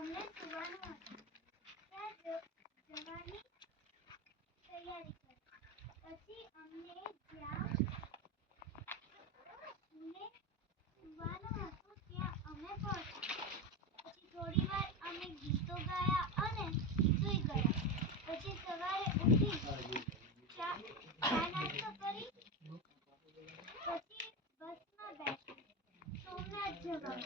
અમને સુવાનું જવાની તૈયારી કરી પછી અમને જ્યાં અમને સુવાનું થોડી વાર અમે ગીતો ગાયા અને સૂઈ ગયા પછી સવારે ઉઠી ચા નાસ્તો કરી પછી બસમાં બેઠી સોમનાથ જવા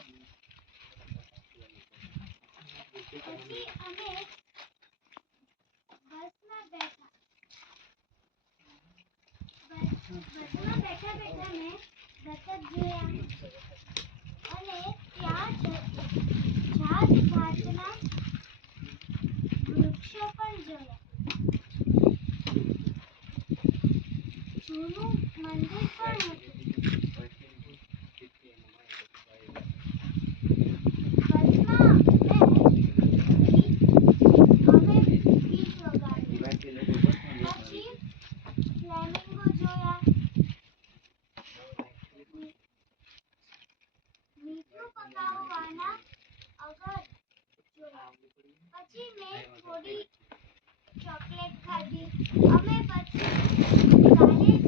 અને ત્યાં જાત ભાતના વૃક્ષો પણ જોયા. જૂનું મંદિર પણ હતું. ખાધી અમે પછી કાલે